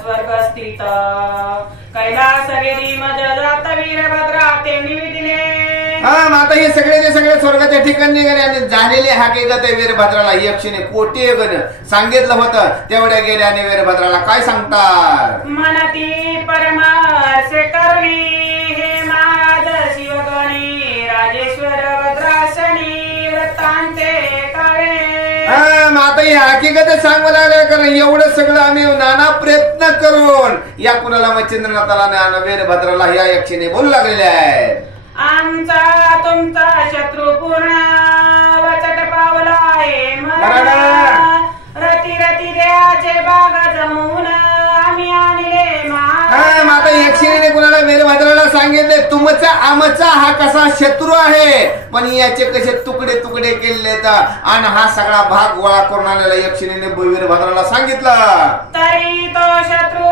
स्वर्ग स्थित कैलास गेली मज जात वीरभद्रा ते निविदिले। आता हे सगळे स्वर्गाच्या ठिकाणी निघाले आणि झालेले हकीकत आहे वीरभद्राला यक्षिने कोटी गण सांगितलं होतं तेवढ्या गेल्या आणि वीरभद्राला काय सांगतात मनती परमार्से करुणी हे महाराज शिवगणी राजेश्वर भद्रासनी वृत्तांते काळे। आता ही हकीकत सांगू लागले कारण एवढं सगळं आम्ही नाना प्रयत्न करून या कुणाला मच्छिंद्रनाथाला वीरभद्राला या यक्षिने बोलू लागलेले आहेत। आमचा तुमचा शत्रू पूर्ण वचट पावलाय रती रती देहाचे बाग जमवून आम्ही आणले आता यक्षिणीने कुणाला वीरभद्राला सांगितले तुमचा आमचा हा कसा शत्रू आहे पण याचे कसे तुकडे तुकडे केले आणि हा सगळा भाग गोळा करून आलेला यक्षिणीने वीरभद्राला सांगितलं। तरी तो शत्रू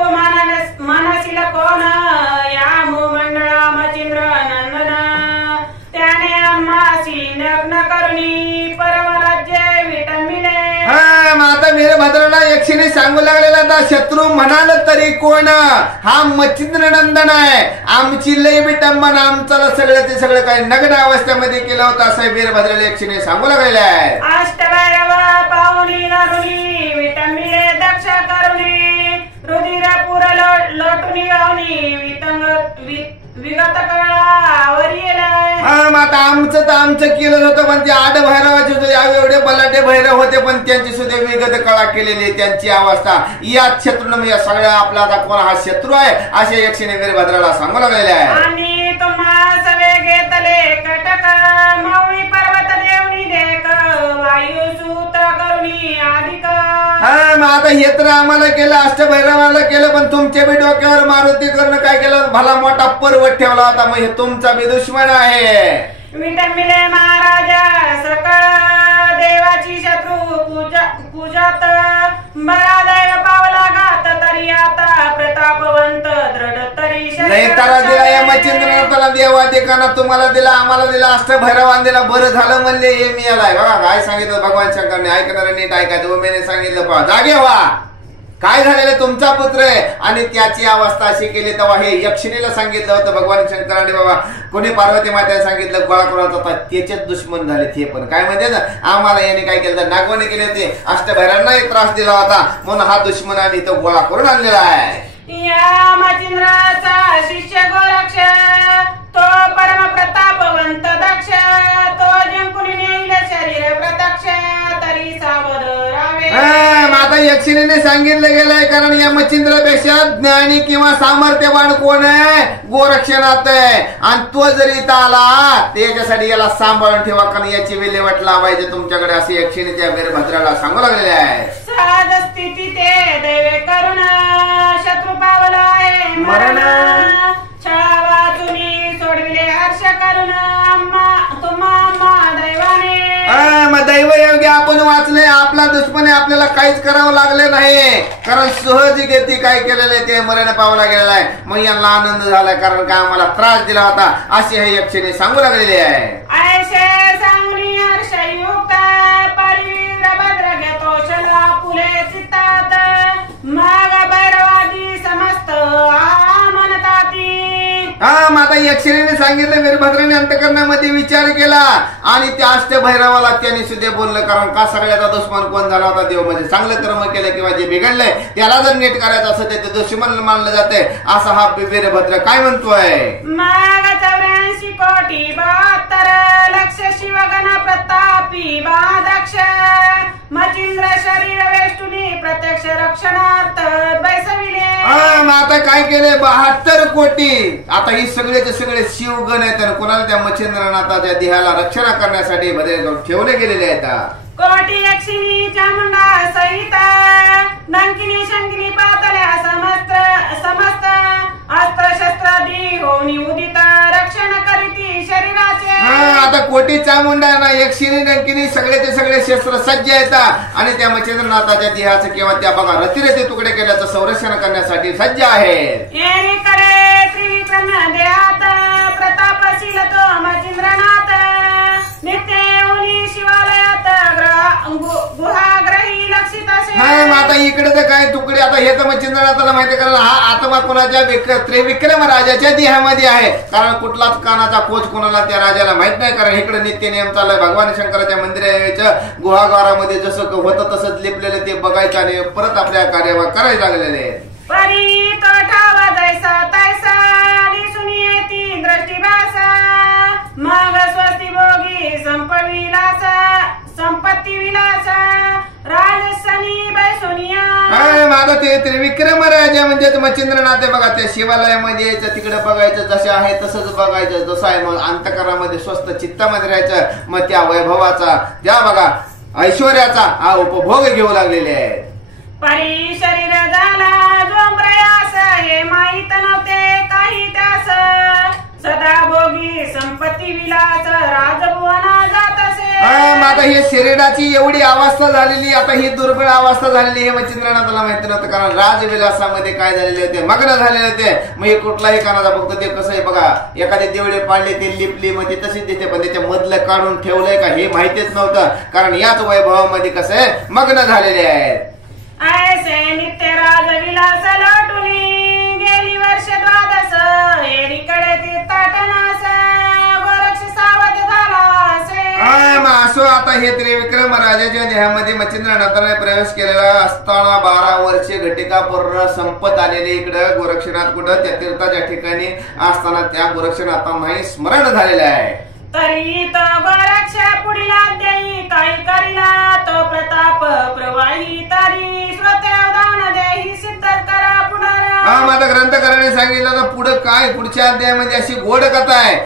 मनसील कोण या मंडळा मचिंद्र नंदन त्याने आम्हासी नग्न करुणी परमराज्य विटंबिले। आता वीरभद्राला यक्षिणी सांगू लागलेला शत्रू म्हणाल तरी कोण हा मच्छिंद्र नंदन आहे आमची लय विटंबना आमचं सगळं ते सगळं काही नग्न अवस्थेमध्ये केलं होतं असं वीरभद्राला यक्षिणी सांगू लागलेले आहे। अष्टभैरव पाहुणी नरुणी विटंबिले दक्ष करुणी रुधिर पुर लोटुनी गावनी विगत काळावर आता आमचं तर आमचं केलं होतं पण ते आठ भैरवाचे एवढे बलाढ्य भैरव होते पण त्यांची सुद्धा विगत कळा केलेली त्यांची अवस्था या शत्रून या सगळ्या आपला कोण हा शत्रू आहे असे यक्षिणी वीरभद्राला सांगू लागलेले आहे। आणि तुम्हा सवे घेतले कटक माऊळी पर्वत देवनी देख वायू सूत करुणी अधिक। आता हे तर आम्हाला केलं अष्टभैरवाला केलं पण तुमच्या बी डोक्यावर मारुती करणं काय केलं भला मोठा पर्वत ठेवला होता मग हे तुमचा बी दुश्मन आहे। विटंबिले महाराज सकळ देवाची शत्रू पूजत बरा दैव पावला घात तरी आता प्रतापवंत दृढ तरी नाही तारा दिला या मच्छिंद्रनाथाला देवा देखाना तुम्हाला दिला आम्हाला दिला अष्टभैरवान दिला बरं झालं म्हणले हे मी आलाय बघा काय सांगितलं भगवान शंकरने ऐकणारे नीट ऐकायचं उमेने सांगितलं पहा जागे व्हा काय झालेलं तुमचा पुत्र आहे आणि त्याची अवस्था अशी केली तेव्हा हे यक्षिणीला सांगितलं होतं भगवान शंकराने बाबा कोणी पार्वती मातेला सांगितलं गोळा करून होता त्याचेच दुश्मन झाले ते पण काय म्हणते ना आम्हाला याने काय केलं नागवाने केले होते अष्टभैरवांनाही त्रास दिला होता म्हणून हा दुश्मन आणि तो गोळा करून आणलेला आहे। या मचिंद्राचा शिष्य गोरक्ष तो परम प्रतापवंत दक्ष तो जिंकून नेईल शरीर प्रत्यक्ष तरी सावध राहावे। आता यक्षिणीने सांगितलं गेलंय कारण या मच्छिंद्रापेक्षा ज्ञानी किंवा सामर्थ्यवान कोण आहे गोरक्षनाथ आहे आणि तो जरी इथं आला त्याच्यासाठी याला सांभाळून ठेवा कारण याची विल्हेवाट लावायची तुमच्याकडे असे यक्षिणी त्या वीरभद्राला सांगू लागलेले आहे। सहज स्थिती ते दैवे करुण शत्रू पावला आहे मरण छळा वाचुनी सोडविले हर्ष करुण तुम्हा दैवाने दैव योग्य आपण वाचले आपला दुश्मन आपल्याला काहीच करावं लागले नाही कारण सहज घेती काय केलेले ते मरण पावला गेलेला आहे मग यांना आनंद झालाय कारण काय आम्हाला त्रास दिला होता असे हे यक्षिणी सांगू लागलेले आहे। ऐसे सांगुनी हर्षयुक्त परिवीरभद्र घेतो शला फुले चित्तात माग भैरवादी समस्त म्हणताती। आता यक्षिणीने सांगितलं वीरभद्राने अंतकरणामध्ये विचार केला आणि त्या अष्टभैरवाला त्यांनी सुद्धा बोललं कारण का सगळ्याचा दुश्मन कोण झाला होता देव म्हणजे चांगलं कर्म केलं किंवा जे बिघडलंय त्याला जर नीट करायचं असं ते दुश्मन मानलं जाते असा हा वीरभद्र काय म्हणतोय माग 84 कोटी 72 लक्ष शिवगण प्रतापी बादक्ष मचिंद्र शरीर वेष्टुनी प्रत्यक्ष रक्षणार्थ बैसविले। आता काय केले 72 कोटी आता ही सगळेचे सगळे शिवगण आहेत कोणाला त्या मच्छिंद्रनाथाच्या देहाला रक्षणा करण्यासाठी ठेवले गेलेले आहेत। कोटी यक्षिणी चामुंडा सहित नंकिनी शंकिनी पातल्या समस्त अस्त्र शस्त्रादी होऊन उदित रक्षण करीती शरीराचे। आता कोटी चामुंडा ना यक्षिणी नंकिनी सगळेचे सगळे शस्त्र सज्ज आहेत आणि त्या मच्छिंद्रनाथाच्या देहाचं किंवा त्या बघा रतिरती तुकडे केल्याचं संरक्षण करण्यासाठी सज्ज आहेत। त्रिविक्रम देहात प्रतापशील तो मच्छिंद्रनाथ नित्य शिवालयात गुहाग्रहील रक्षित असे. हा मग आता इकडे तर काय तुकडे आता हे तर मच्छिंद्रनाथाला माहिती कारण हा आत्मा कोणाच्या त्रिविक्रम राजाच्या देहामध्ये आहे. कारण कुठलाच कानाचा कोच कोणाला त्या राजाला माहित नाही. कारण इकडे नित्य नियम चाललाय भगवान शंकराच्या मंदिराच्या गुहागारामध्ये जसं होतं तसंच लिपलेलं ते बघायचं आणि परत आपल्या कार्य करायला लागलेले आहेत. परी तो ठावा जैसा तैसा दिसून येती दृष्टीभासा मग स्वस्ती भोगी संपविलासा संपत्ती विलासा राजसनी बैसोनिया. माझा ते त्रिविक्रम राजा म्हणजे मच्छिंद्रनाथ आहे बघा. त्या शिवालयामध्ये यायचं तिकडे बघायचं जसे आहे तसंच बघायचं जसं आहे. मग अंतकरामध्ये स्वस्त चित्तामध्ये राहायचं. मग त्या वैभवाचा त्या बघा ऐश्वर्याचा हा उपभोग घेऊ लागलेले आहेत. परी शरीर झाला जो प्रयास हे माहीत नव्हते काही त्यास सदा भोगी संपत्ती विलास राजभुवना जात असे. आता हे शरीराची एवढी अवस्था झालेली आता ही दुर्बळ अवस्था झालेली हे मच्छिंद्रनाथाला माहिती नव्हतं. कारण राजविलासामध्ये काय झालेले होते मग्न झालेले होते. मग हे कुठलाही कानाचा बघतो ते कसं आहे बघा एखादे देवळे पाडले ते लिपली मग ते तशीच दिसते पण त्याच्या मधलं काढून ठेवलंय का हे माहितीच नव्हतं. कारण याच वैभवामध्ये कसं आहे मग्न झालेले आहेत. ऐसे नित्य राजविलास लोटुनी गेली वर्ष द्वादश एरीकडे तीर्थाटनास गोरक्ष सावध झाला असे. असो आता हे त्रिविक्रम राजाच्या देहामध्ये मच्छिंद्रनाथाने प्रवेश केलेला असताना 12 वर्षे घटिका पूर्ण संपत आलेले इकडं गोरक्षनाथ कुठं त्या तीर्थाच्या ठिकाणी असताना त्या गोरक्षनाथांनाही स्मरण झालेलं आहे. तरी तो गोरक्ष पुढील अध्यायी काही करीना तो प्रताप प्रवाही तरी स्वतःदान देही सिद्ध करा पुनरा. माझा ग्रंथकाराने सांगितलं तर पुढे काय पुढच्या अध्यायामध्ये अशी गोड कथा आहे.